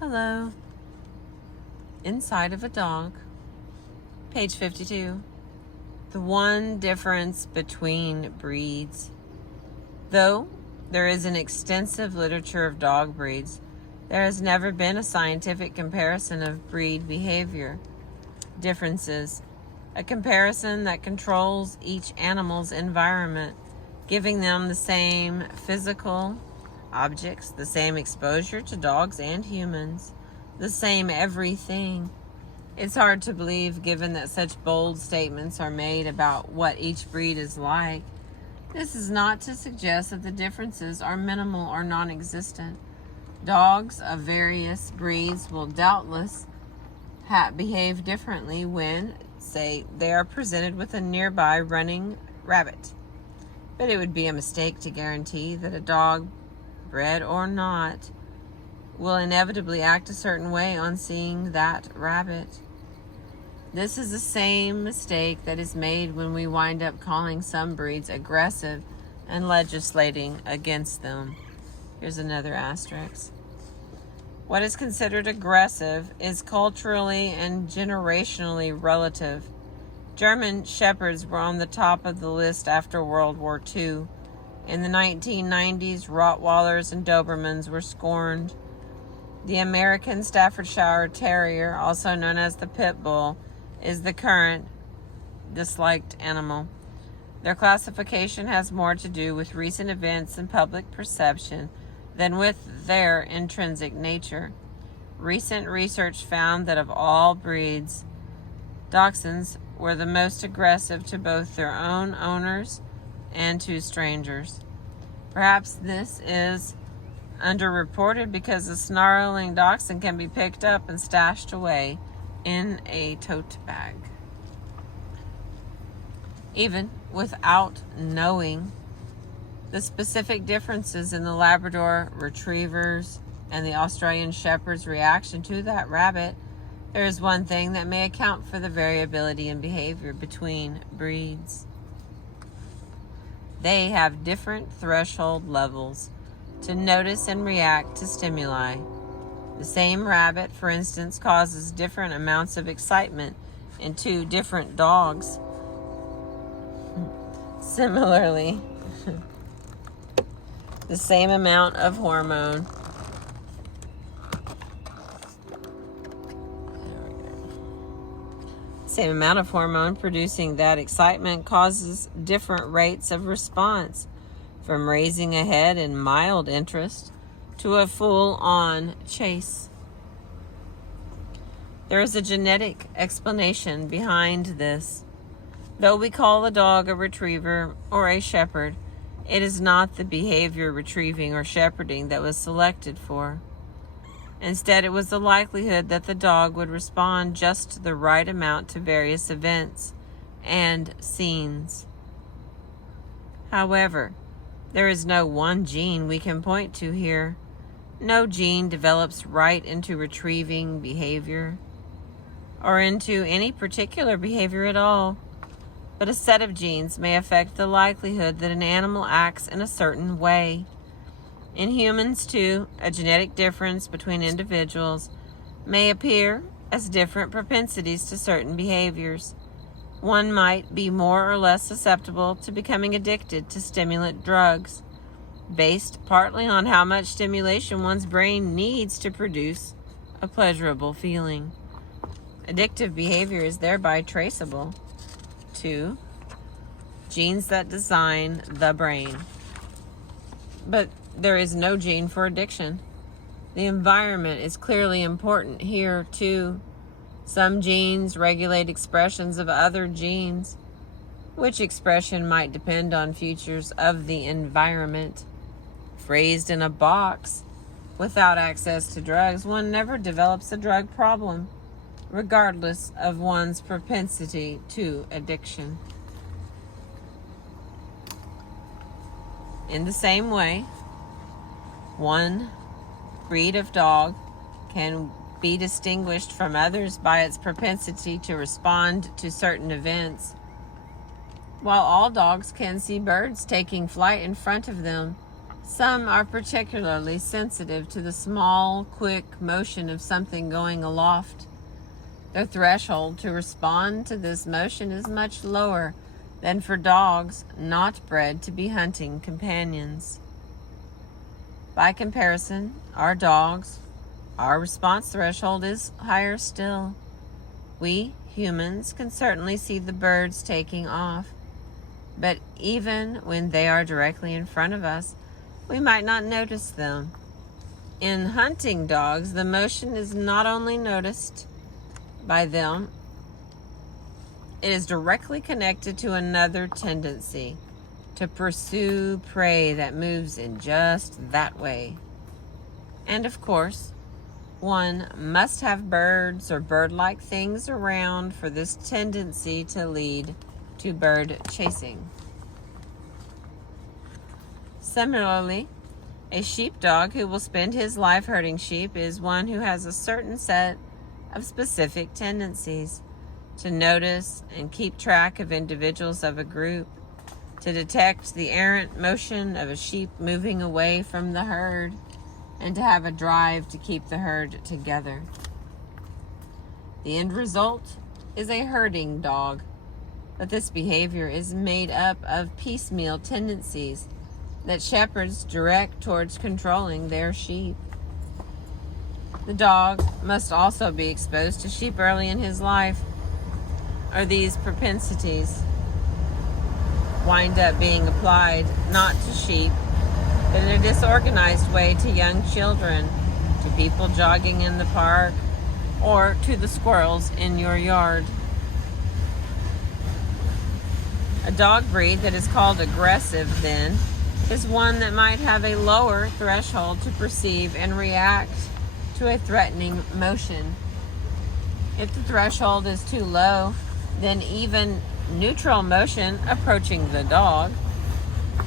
Hello. Inside of a dog. Page 52. The one difference between breeds. Though there is an extensive literature of dog breeds, there has never been a scientific comparison of breed behavior differences, a comparison that controls each animal's environment, giving them the same physical objects, the same exposure to dogs and humans, the same everything. It's hard to believe, given that such bold statements are made about what each breed is like. This is not to suggest that the differences are minimal or non-existent. Dogs of various breeds will doubtless behave differently when, say, they are presented with a nearby running rabbit. But it would be a mistake to guarantee that a dog, bred or not, will inevitably act a certain way on seeing that rabbit. This is the same mistake that is made when we wind up calling some breeds aggressive and legislating against them. Here's another asterisk. What is considered aggressive is culturally and generationally relative. German Shepherds were on the top of the list after World War II. In the 1990s, Rottweilers and Dobermans were scorned. The American Staffordshire Terrier, also known as the Pit Bull, is the current disliked animal. Their classification has more to do with recent events and public perception than with their intrinsic nature. Recent research found that of all breeds, Dachshunds were the most aggressive to both their own owners and to strangers. Perhaps this is underreported because a snarling dachshund can be picked up and stashed away in a tote bag. Even without knowing the specific differences in the Labrador Retrievers and the Australian Shepherd's reaction to that rabbit, there is one thing that may account for the variability in behavior between breeds. They have different threshold levels to notice and react to stimuli. The same rabbit, for instance, causes different amounts of excitement in two different dogs. Similarly, the same amount of hormone producing that excitement causes different rates of response, from raising a head in mild interest to a full-on chase. There is a genetic explanation behind this. Though we call a dog a retriever or a shepherd, it is not the behavior retrieving or shepherding that was selected for. Instead, it was the likelihood that the dog would respond just the right amount to various events and scenes. However, there is no one gene we can point to here. No gene develops right into retrieving behavior or into any particular behavior at all. But a set of genes may affect the likelihood that an animal acts in a certain way. In humans, too, a genetic difference between individuals may appear as different propensities to certain behaviors. One might be more or less susceptible to becoming addicted to stimulant drugs, based partly on how much stimulation one's brain needs to produce a pleasurable feeling. Addictive behavior is thereby traceable to genes that design the brain. But there is no gene for addiction. The environment is clearly important here, too. Some genes regulate expressions of other genes, which expression might depend on features of the environment. Raised in a box without access to drugs, one never develops a drug problem, regardless of one's propensity to addiction. In the same way, one breed of dog can be distinguished from others by its propensity to respond to certain events. While all dogs can see birds taking flight in front of them, Some are particularly sensitive to the small, quick motion of something going aloft. Their threshold to respond to this motion is much lower than for dogs not bred to be hunting companions. By comparison, our response threshold is higher still. We humans can certainly see the birds taking off, but even when they are directly in front of us, we might not notice them. In hunting dogs, the motion is not only noticed by them, it is directly connected to another tendency to pursue prey that moves in just that way. And of course, one must have birds or bird-like things around for this tendency to lead to bird chasing. Similarly, a sheepdog who will spend his life herding sheep is one who has a certain set of specific tendencies to notice and keep track of individuals of a group, to detect the errant motion of a sheep moving away from the herd, and to have a drive to keep the herd together. The end result is a herding dog, but this behavior is made up of piecemeal tendencies that shepherds direct towards controlling their sheep. The dog must also be exposed to sheep early in his life, or these propensities wind up being applied not to sheep, but in a disorganized way to young children, to people jogging in the park, or to the squirrels in your yard. A dog breed that is called aggressive, then, is one that might have a lower threshold to perceive and react to a threatening motion. If the threshold is too low, then even neutral motion approaching the dog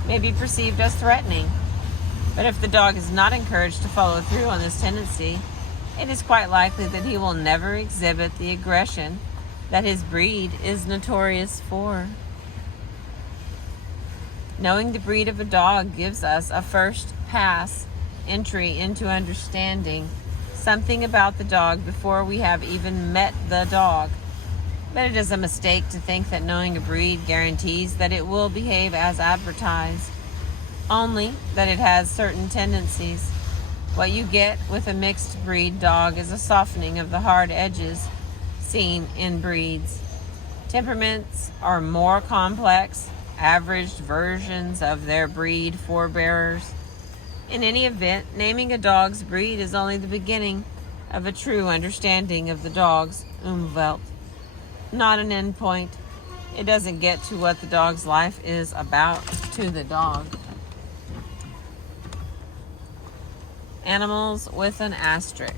may be perceived as threatening. But if the dog is not encouraged to follow through on this tendency, it is quite likely that he will never exhibit the aggression that his breed is notorious for. Knowing the breed of a dog gives us a first pass entry into understanding something about the dog before we have even met the dog. But it is a mistake to think that knowing a breed guarantees that it will behave as advertised, only that it has certain tendencies. What you get with a mixed breed dog is a softening of the hard edges seen in breeds. Temperaments are more complex, averaged versions of their breed forebearers. In any event, naming a dog's breed is only the beginning of a true understanding of the dog's Umwelt, not an end point. It doesn't get to what the dog's life is about to the dog. Animals with an asterisk.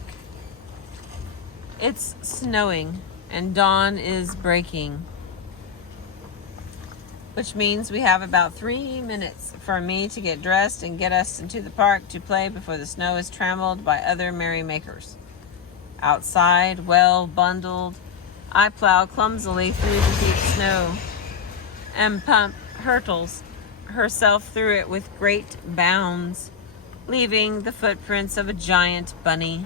It's snowing and dawn is breaking, which means we have about 3 minutes for me to get dressed and get us into the park to play before the snow is trammeled by other merrymakers. Outside, well bundled, I plow clumsily through the deep snow, and Pump hurtles herself through it with great bounds, leaving the footprints of a giant bunny.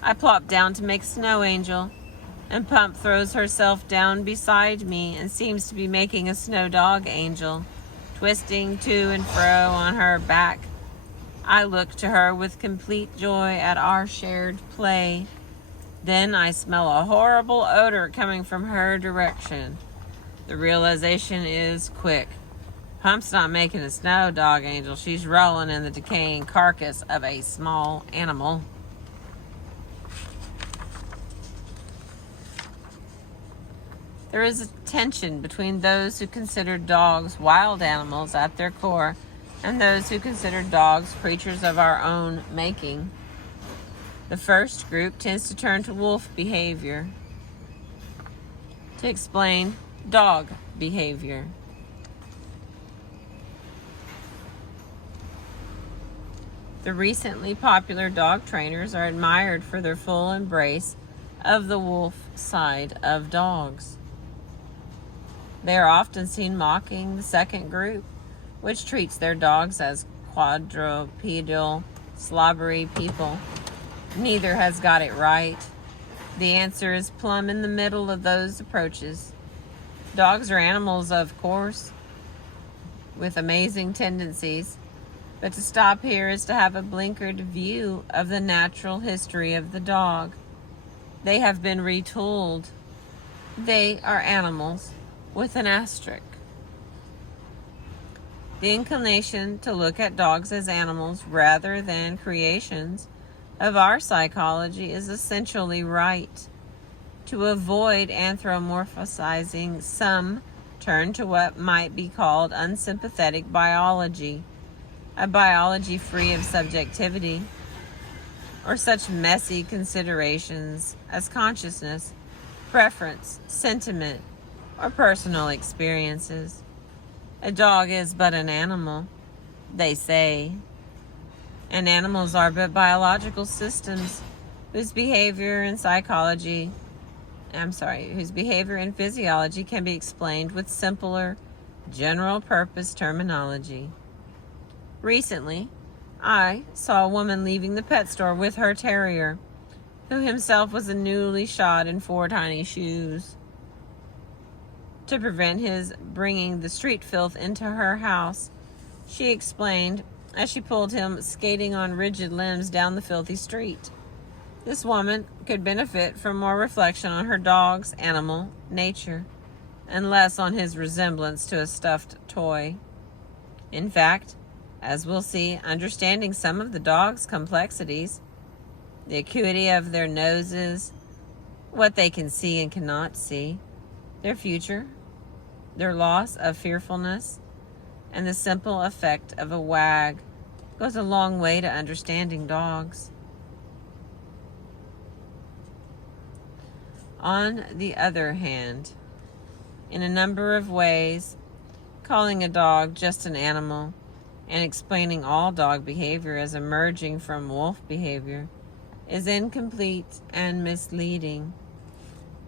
I plop down to make a snow angel, and Pump throws herself down beside me and seems to be making a snow dog angel, twisting to and fro on her back. I look to her with complete joy at our shared play. Then I smell a horrible odor coming from her direction. The realization is quick. Pump's not making a snow dog angel. She's rolling in the decaying carcass of a small animal. There is a tension between those who consider dogs wild animals at their core and those who consider dogs creatures of our own making. The first group tends to turn to wolf behavior to explain dog behavior. The recently popular dog trainers are admired for their full embrace of the wolf side of dogs. They are often seen mocking the second group, which treats their dogs as quadrupedal, slobbery people. Neither has got it right. The answer is plumb in the middle of those approaches. Dogs are animals, of course, with amazing tendencies, but to stop here is to have a blinkered view of the natural history of the dog. They have been retooled. They are animals with an asterisk. The inclination to look at dogs as animals rather than creations of our psychology is essentially right. To avoid anthropomorphizing, some turn to what might be called unsympathetic biology, a biology free of subjectivity, or such messy considerations as consciousness, preference, sentiment, or personal experiences. A dog is but an animal, they say, and animals are but biological systems whose behavior and physiology can be explained with simpler, general-purpose terminology. Recently, I saw a woman leaving the pet store with her terrier, who himself was a newly shod in 4 tiny shoes. To prevent his bringing the street filth into her house, she explained, as she pulled him skating on rigid limbs down the filthy street. This woman could benefit from more reflection on her dog's animal nature, and less on his resemblance to a stuffed toy. In fact, as we'll see, understanding some of the dog's complexities, the acuity of their noses, what they can see and cannot see, their future, their loss of fearfulness, and the simple effect of a wag goes a long way to understanding dogs. On the other hand, in a number of ways, calling a dog just an animal and explaining all dog behavior as emerging from wolf behavior is incomplete and misleading.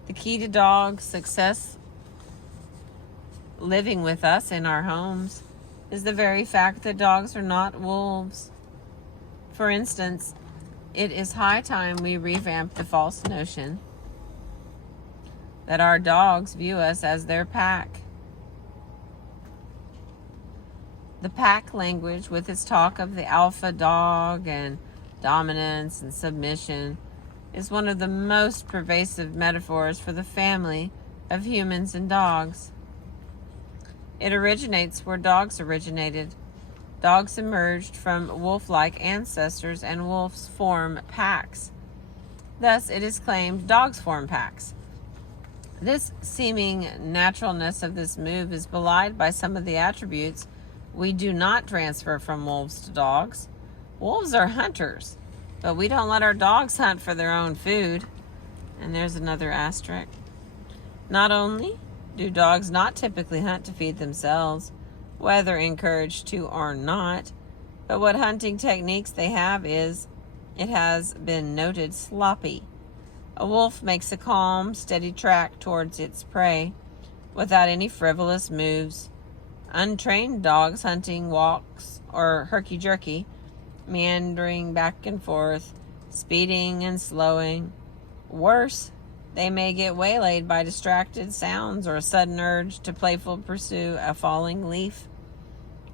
The key to dog success living with us in our homes is the very fact that dogs are not wolves. For instance, it is high time we revamp the false notion that our dogs view us as their pack. The pack language, with its talk of the alpha dog and dominance and submission, is one of the most pervasive metaphors for the family of humans and dogs. It originates where dogs originated. Dogs emerged from wolf-like ancestors, and wolves form packs. Thus, it is claimed dogs form packs. This seeming naturalness of this move is belied by some of the attributes we do not transfer from wolves to dogs. Wolves are hunters, but we don't let our dogs hunt for their own food. And there's another asterisk. Not only do dogs not typically hunt to feed themselves, whether encouraged to or not, but what hunting techniques they have is, it has been noted, sloppy. A wolf makes a calm, steady track towards its prey without any frivolous moves. Untrained dogs hunting walks or herky-jerky, meandering back and forth, speeding and slowing. Worse, they may get waylaid by distracted sounds or a sudden urge to playfully pursue a falling leaf.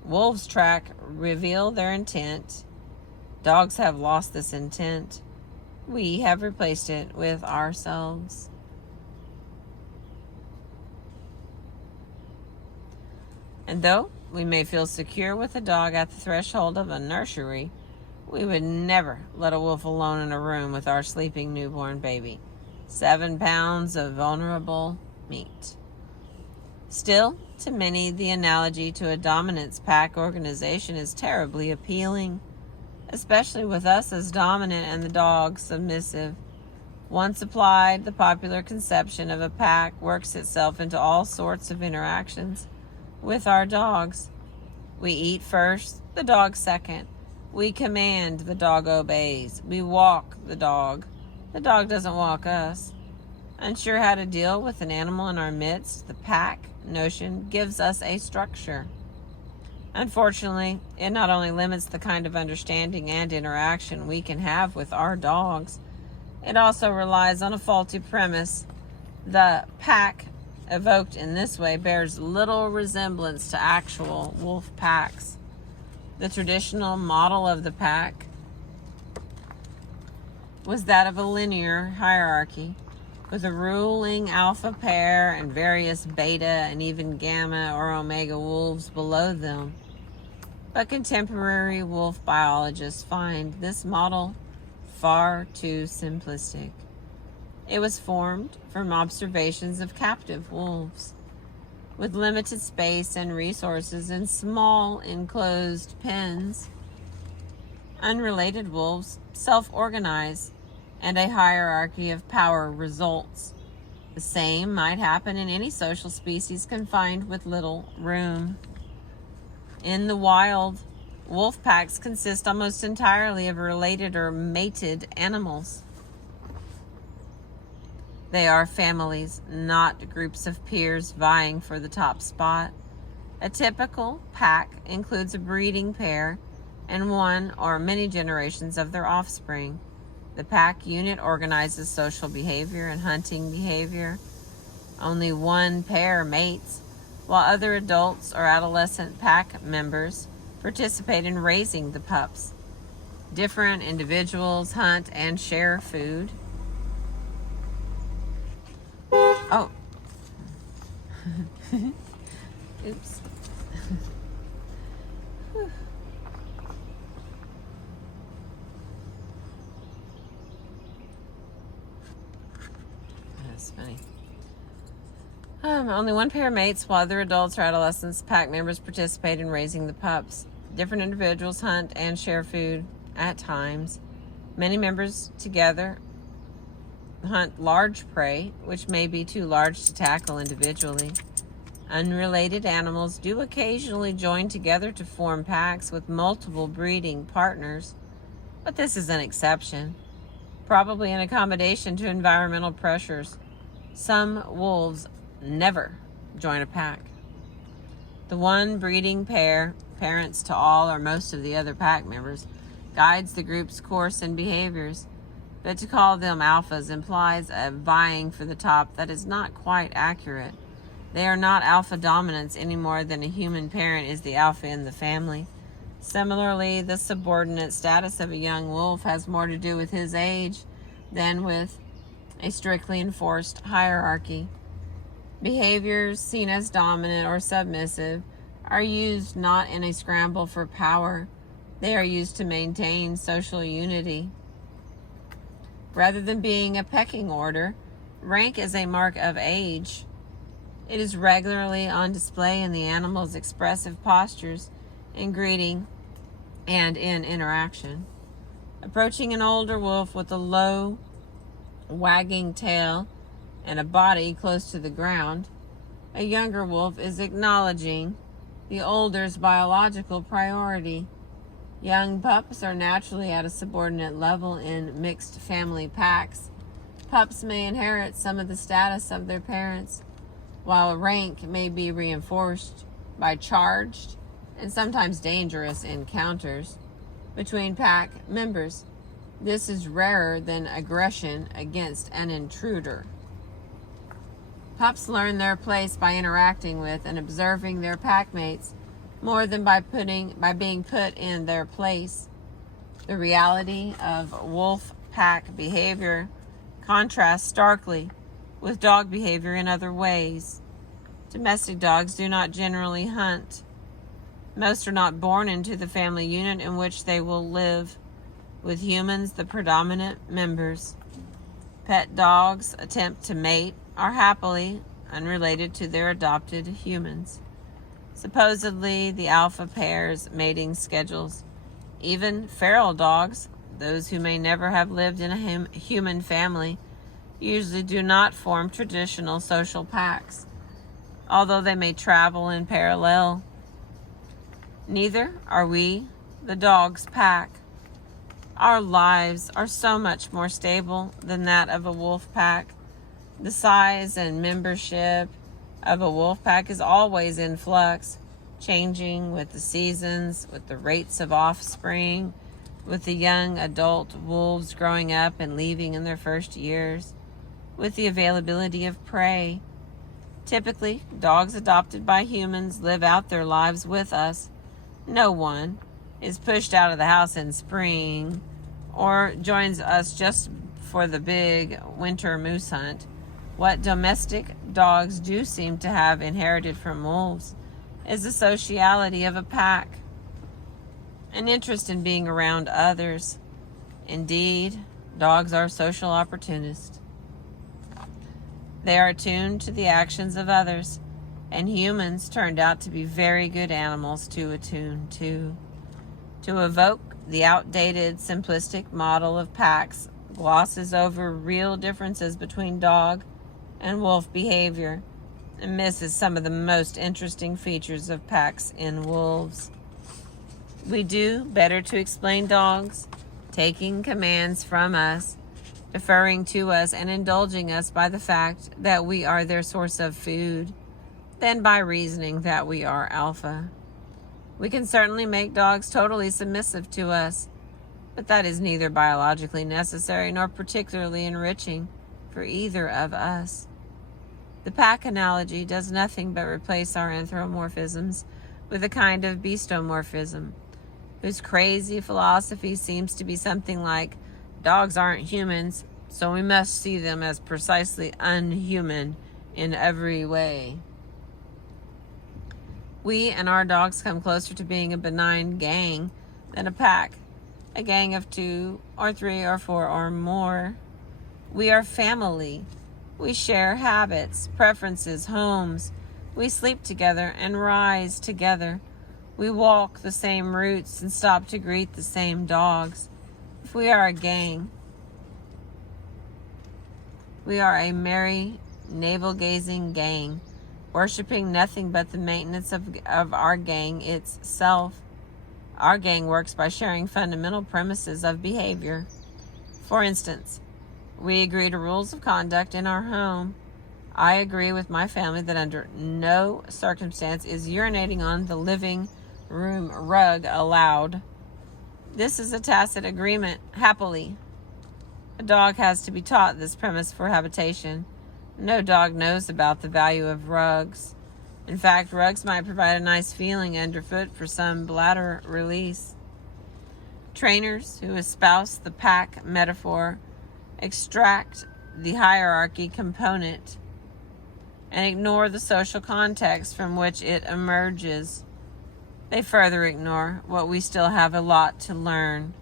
Wolves' track reveal their intent. Dogs have lost this intent. We have replaced it with ourselves. And though we may feel secure with a dog at the threshold of a nursery, we would never let a wolf alone in a room with our sleeping newborn baby. 7 pounds of vulnerable meat. Still, to many, the analogy to a dominance pack organization is terribly appealing, especially with us as dominant and the dog submissive. Once applied, the popular conception of a pack works itself into all sorts of interactions with our dogs. We eat first, the dog second. We command, the dog obeys. We walk the dog doesn't walk us. Unsure how to deal with an animal in our midst, the pack notion gives us a structure. Unfortunately, it not only limits the kind of understanding and interaction we can have with our dogs, it also relies on a faulty premise. The pack evoked in this way bears little resemblance to actual wolf packs. The traditional model of the pack was that of a linear hierarchy, with a ruling alpha pair and various beta and even gamma or omega wolves below them. But contemporary wolf biologists find this model far too simplistic. It was formed from observations of captive wolves. With limited space and resources in small enclosed pens, unrelated wolves self-organize and a hierarchy of power results. The same might happen in any social species confined with little room. In the wild, wolf packs consist almost entirely of related or mated animals. They are families, not groups of peers vying for the top spot. A typical pack includes a breeding pair and one or many generations of their offspring. The pack unit organizes social behavior and hunting behavior. Only one pair mates, while other adults or adolescent pack members participate in raising the pups. Different individuals hunt and share food. Oh. Oops. That's funny. Only one pair mates, while other adults or adolescents pack members participate in raising the pups. Different individuals hunt and share food at times. Many members together hunt large prey, which may be too large to tackle individually. Unrelated animals do occasionally join together to form packs with multiple breeding partners, but this is an exception, probably in accommodation to environmental pressures. Some wolves never join a pack. The one breeding pair, parents to all or most of the other pack members, guides the group's course and behaviors. But to call them alphas implies a vying for the top that is not quite accurate. They are not alpha dominants any more than a human parent is the alpha in the family. Similarly, the subordinate status of a young wolf has more to do with his age than with a strictly enforced hierarchy. Behaviors seen as dominant or submissive are used not in a scramble for power. They are used to maintain social unity. Rather than being a pecking order, rank is a mark of age. It is regularly on display in the animal's expressive postures, in greeting, and in interaction. Approaching an older wolf with a low, wagging tail and a body close to the ground, a younger wolf is acknowledging the older's biological priority. Young pups are naturally at a subordinate level in mixed family packs. Pups may inherit some of the status of their parents, while rank may be reinforced by charged and sometimes dangerous encounters between pack members. This is rarer than aggression against an intruder. Pups learn their place by interacting with and observing their pack mates more than by being put in their place. The reality of wolf pack behavior contrasts starkly with dog behavior in other ways. Domestic dogs do not generally hunt. Most are not born into the family unit in which they will live, with humans the predominant members. Pet dogs attempt to mate are happily unrelated to their adopted humans. Supposedly, the alpha pair's mating schedules. Even feral dogs, those who may never have lived in a human family, usually do not form traditional social packs, although they may travel in parallel. Neither are we, the dog's pack. Our lives are so much more stable than that of a wolf pack. The size and membership of a wolf pack is always in flux, changing with the seasons, with the rates of offspring, with the young adult wolves growing up and leaving in their first years, with the availability of prey. Typically, dogs adopted by humans live out their lives with us. No one is pushed out of the house in spring or joins us just for the big winter moose hunt. What domestic dogs do seem to have inherited from wolves is the sociality of a pack, an interest in being around others. Indeed, dogs are social opportunists. They are attuned to the actions of others, and humans turned out to be very good animals to attune to. To evoke the outdated, simplistic model of packs glosses over real differences between dog and wolf behavior and misses some of the most interesting features of packs in wolves. We do better to explain dogs taking commands from us, deferring to us, and indulging us by the fact that we are their source of food than by reasoning that we are alpha. We can certainly make dogs totally submissive to us, but that is neither biologically necessary nor particularly enriching for either of us. The pack analogy does nothing but replace our anthropomorphisms with a kind of beastomorphism, whose crazy philosophy seems to be something like, dogs aren't humans, so we must see them as precisely unhuman in every way. We and our dogs come closer to being a benign gang than a pack, a gang of 2 or 3 or 4 or more. We are family. We share habits, preferences, homes. We sleep together and rise together. We walk the same routes and stop to greet the same dogs. If we are a gang, we are a merry, navel-gazing gang, worshiping nothing but the maintenance of our gang itself. Our gang works by sharing fundamental premises of behavior. For instance, we agree to rules of conduct in our home. I agree with my family that under no circumstance is urinating on the living room rug allowed. This is a tacit agreement, happily. A dog has to be taught this premise for habitation. No dog knows about the value of rugs. In fact, rugs might provide a nice feeling underfoot for some bladder release. Trainers who espouse the pack metaphor extract the hierarchy component and ignore the social context from which it emerges. They further ignore what we still have a lot to learn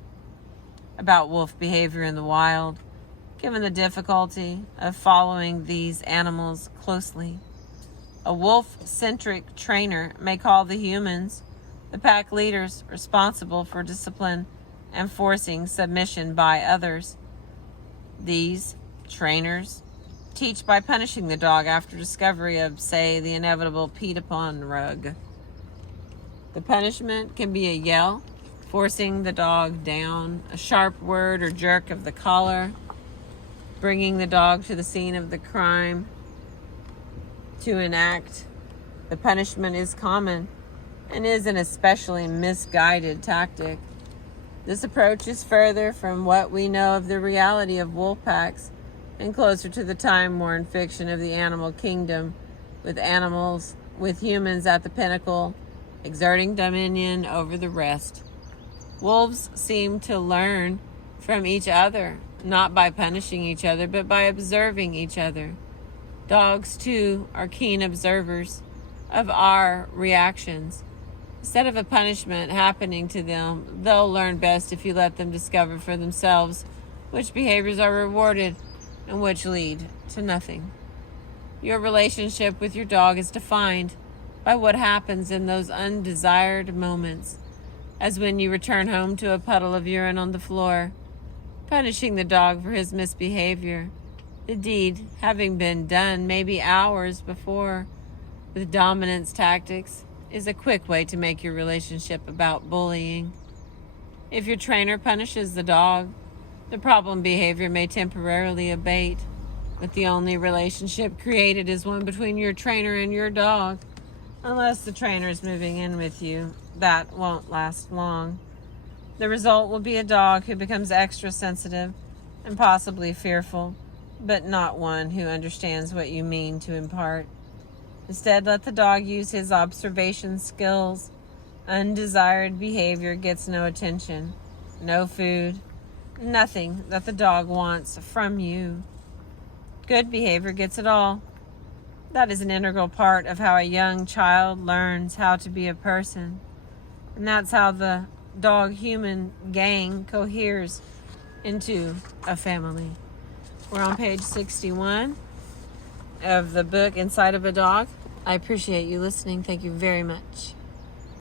about wolf behavior in the wild, given the difficulty of following these animals closely. A wolf-centric trainer may call the humans, the pack leaders, responsible for discipline and forcing submission by others. These trainers teach by punishing the dog after discovery of, say, the inevitable peed-upon rug. The punishment can be a yell, forcing the dog down, a sharp word or jerk of the collar, bringing the dog to the scene of the crime to enact. The punishment is common and is an especially misguided tactic. This approach is further from what we know of the reality of wolf packs and closer to the time-worn fiction of the animal kingdom, with humans at the pinnacle, exerting dominion over the rest. Wolves seem to learn from each other, not by punishing each other, but by observing each other. Dogs, too, are keen observers of our reactions. Instead of a punishment happening to them, they'll learn best if you let them discover for themselves which behaviors are rewarded and which lead to nothing. Your relationship with your dog is defined by what happens in those undesired moments, as when you return home to a puddle of urine on the floor, punishing the dog for his misbehavior. The deed, having been done maybe hours before, with dominance tactics, is a quick way to make your relationship about bullying. If your trainer punishes the dog, the problem behavior may temporarily abate, but the only relationship created is one between your trainer and your dog. unless the trainer's moving in with you. That won't last long. The result will be a dog who becomes extra sensitive and possibly fearful, but not one who understands what you mean to impart. Instead, let the dog use his observation skills. Undesired behavior gets no attention, no food, nothing that the dog wants from you. Good behavior gets it all. That is an integral part of how a young child learns how to be a person. And that's how the dog-human gang coheres into a family. We're on page 61 of the book Inside of a Dog. I appreciate you listening. Thank you very much.